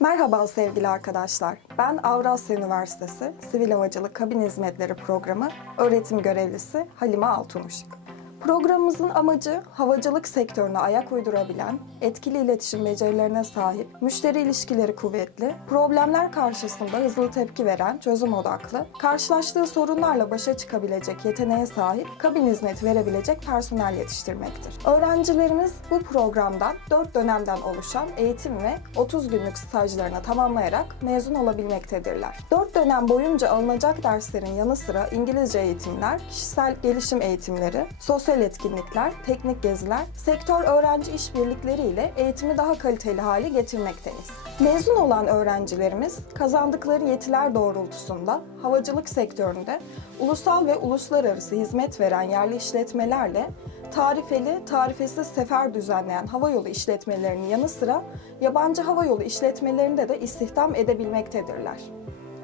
Merhaba sevgili arkadaşlar. Ben Avrasya Üniversitesi Sivil Havacılık Kabin Hizmetleri Programı öğretim görevlisi Halime Altunuşuk. Programımızın amacı havacılık sektörüne ayak uydurabilen, etkili iletişim becerilerine sahip, müşteri ilişkileri kuvvetli, problemler karşısında hızlı tepki veren, çözüm odaklı, karşılaştığı sorunlarla başa çıkabilecek yeteneğe sahip, kabin hizmeti verebilecek personel yetiştirmektir. Öğrencilerimiz bu programdan 4 dönemden oluşan eğitim ve 30 günlük stajlarını tamamlayarak mezun olabilmektedirler. 4 dönem boyunca alınacak derslerin yanı sıra İngilizce eğitimler, kişisel gelişim eğitimleri, sosyal etkinlikler, teknik geziler, sektör öğrenci işbirlikleri ile eğitimi daha kaliteli hale getirmekteyiz. Mezun olan öğrencilerimiz kazandıkları yetiler doğrultusunda havacılık sektöründe ulusal ve uluslararası hizmet veren yerli işletmelerle tarifeli, tarifesiz sefer düzenleyen havayolu işletmelerinin yanı sıra yabancı havayolu işletmelerinde de istihdam edebilmektedirler.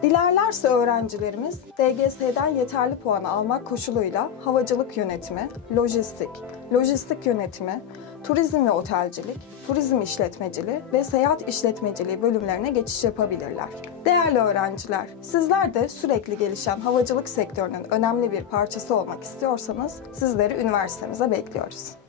Dilerlerse öğrencilerimiz DGS'den yeterli puanı almak koşuluyla havacılık yönetimi, lojistik, lojistik yönetimi, turizm ve otelcilik, turizm işletmeciliği ve seyahat işletmeciliği bölümlerine geçiş yapabilirler. Değerli öğrenciler, sizler de sürekli gelişen havacılık sektörünün önemli bir parçası olmak istiyorsanız sizleri üniversitemize bekliyoruz.